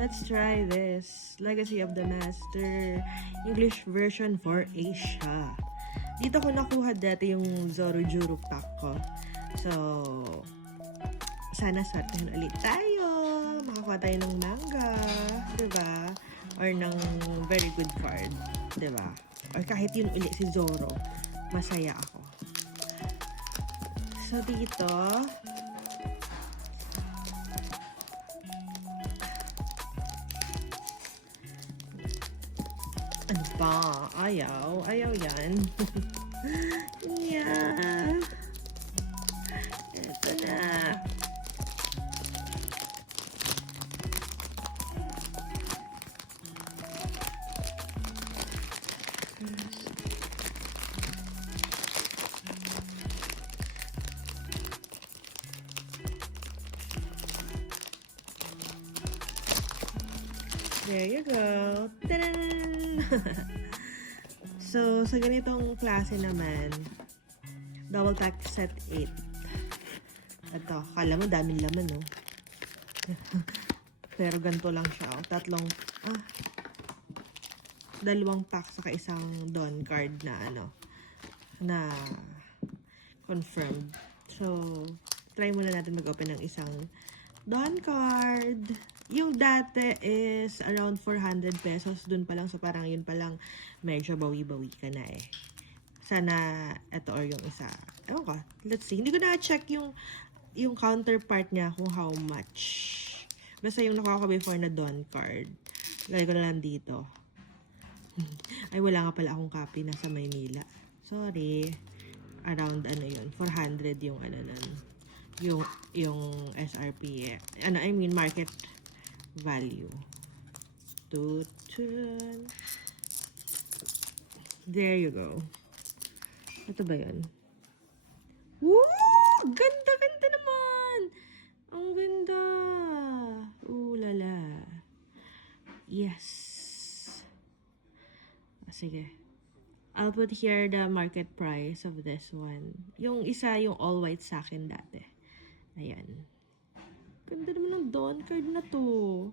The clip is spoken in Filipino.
Let's try this. Legacy of the Master. English version for Asia. Dito ko nakuha dati yung Zoro Juru pack ko. So, sana swertehin ulit tayo. Makakuha tayo ng manga. Diba? Or ng very good card. Diba? Or kahit yun ulit si Zoro. Masaya ako. So, dito, ano ba? Ayaw. Ayaw yan. Yeah. Ito na. There you go. Ta-da! So, sa ganitong klase naman, double tack set 8. Ito, kala mo daming laman, no? Pero ganito lang siya. Dalawang pack saka isang Dawn card na na confirmed. So, try muna natin mag-open ng isang Dawn card. Yung dati is around 400 pesos. Dun pa lang. So, parang yun pa lang medyo bawi-bawi ka na eh. Sana ito or yung isa. Ewan ko. Let's see. Hindi ko na-check yung counterpart niya kung how much. Basta yung nakuha ko before na Dawn card. Lagay ko na lang dito. Ay, wala nga pala akong copy. Nasa Maynila. Sorry. Around yun. 400 yung nun. Yung SRP. I mean market value. There you go. Ito ba yun? Woo! Ganda, ganda naman! Ang ganda! Ooh, lala. Yes. Sige. I'll put here the market price of this one. Yung isa, yung all white sa akin dati. Ayan. Ganda naman ng Dawn card na to.